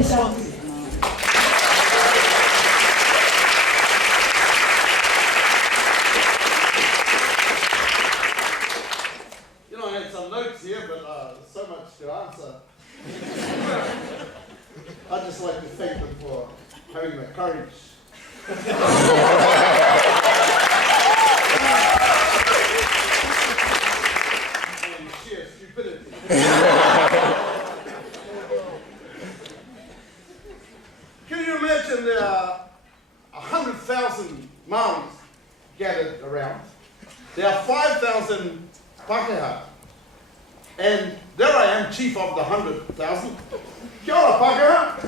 Pita Sharples. You know, I had some notes here, but there's so much to answer. I'd just like to thank them for having the courage. And sheer stupidity. Can you imagine there are 100,000 Maoris gathered around? There are 5,000 Pākehā. And there I am, chief of the 100,000. Kia ora, Pākehā.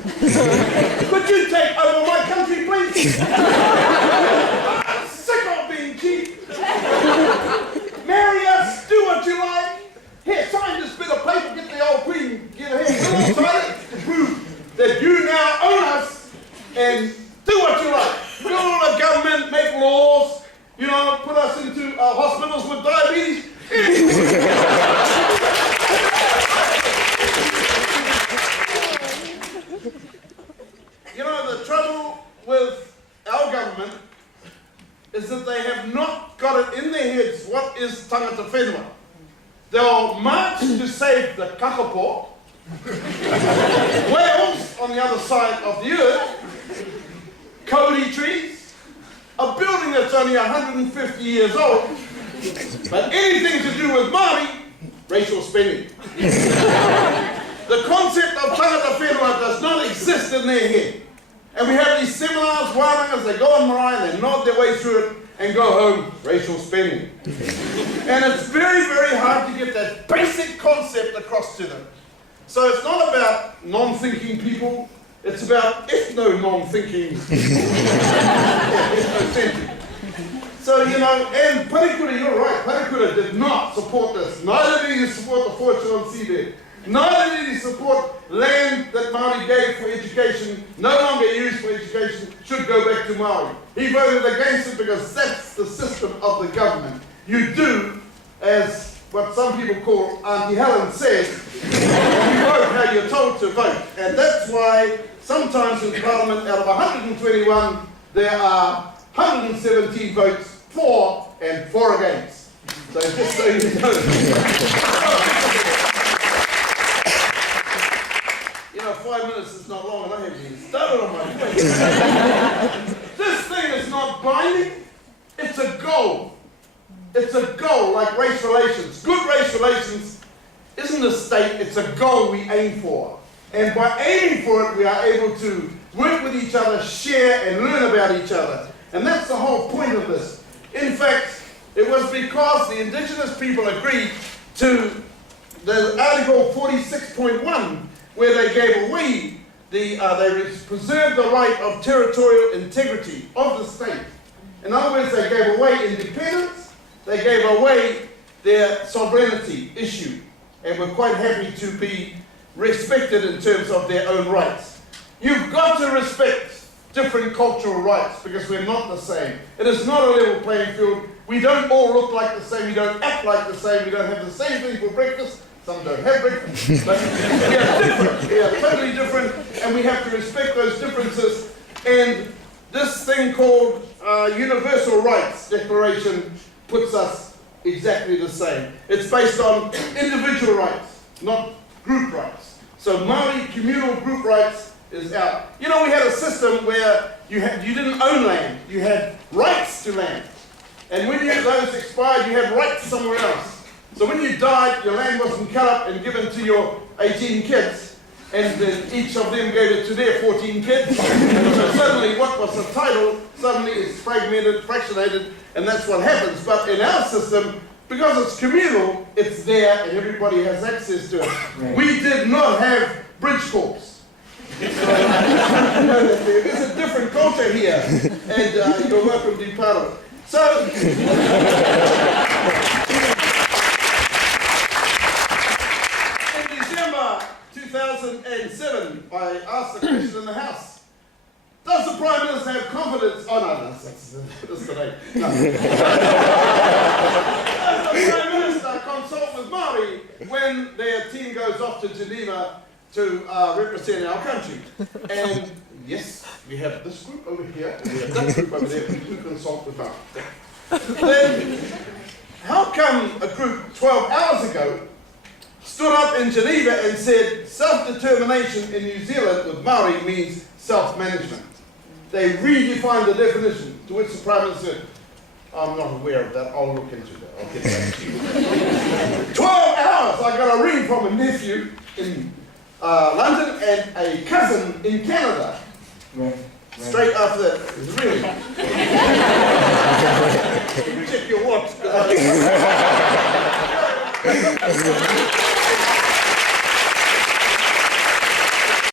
Could you take over my country, please? I'm sick of being chief. Marry us, do what you like. Here, sign this bit of paper, get the old queen, get her hand. We'll all sign it to prove that you now own us and do what you like. Rule the government, make laws, you know, put us into hospitals with diabetes. You know, the trouble with our government is that they have not got it in their heads what is tangata whenua. They'll march to save the kakapo, whales on the other side of the earth, kauri trees, a building that's only 150 years old, but anything to do with Maori, racial spending. The concept of tangata whenua does not exist in their head. And we have these seminars, wārangas, they go on marae, they nod their way through it and go home, racial spending. And it's very, very hard to get that basic concept across to them. So it's not about non-thinking people, it's about ethno-non-thinking. Ethnocentric. So, you know, and Parikura, you're right, Parikura did not support this. Neither did he support the fortune on seabed. Neither did he support land that Maori gave for education, no longer used for education, should go back to Maori. He voted against it because that's the system of the government. You do, as what some people call Auntie Helen says, you vote how you're told to vote. And that's why sometimes in Parliament, out of 121, there are 117 votes for and 4 against. So just so you know. You know, 5 minutes is not long and I haven't even started on my plate. This thing is not binding, it's a goal. It's a goal like race relations. Good race relations isn't a state, it's a goal we aim for. And by aiming for it, we are able to work with each other, share and learn about each other. And that's the whole point of this. In fact, it was because the Indigenous people agreed to the Article 46.1 where they gave away, they preserved the right of territorial integrity of the state. In other words, they gave away independence, they gave away their sovereignty issue, and were quite happy to be respected in terms of their own rights. You've got to respect different cultural rights because we're not the same. It is not a level playing field. We don't all look like the same, we don't act like the same, we don't have the same thing for breakfast. Some don't have breakfast, but we are different. We are totally different, and we have to respect those differences. And this thing called Universal Rights Declaration puts us exactly the same. It's based on individual rights, not group rights. So Maori communal group rights is out. You know, we had a system where you didn't own land, you had rights to land. And when those expired, you had rights somewhere else. So when you died, your land wasn't cut up and given to your 18 kids, and then each of them gave it to their 14 kids. So suddenly what was the title suddenly is fragmented, fractionated, and that's what happens. But in our system, because it's communal, it's there and everybody has access to it. Right. We did not have bridge corps. So, there is a different culture here, and you're welcome to be part of it. So, in December 2007, I asked the question in the House, does the Prime Minister have confidence? Oh no, that's today. No. Does the Prime Minister consult with Maori when their team goes off to Geneva to represent our country. And yes, we have this group over here, and we have that group over there who consult with us. Then, how come a group 12 hours ago stood up in Geneva and said self-determination in New Zealand with Maori means self-management? They redefined the definition, to which the Prime Minister said, I'm not aware of that, I'll look into that, I'll get back to you. 12 hours, I got a ring from a nephew in London and a cousin in Canada. Right. Straight after that, it was really. Check your watch.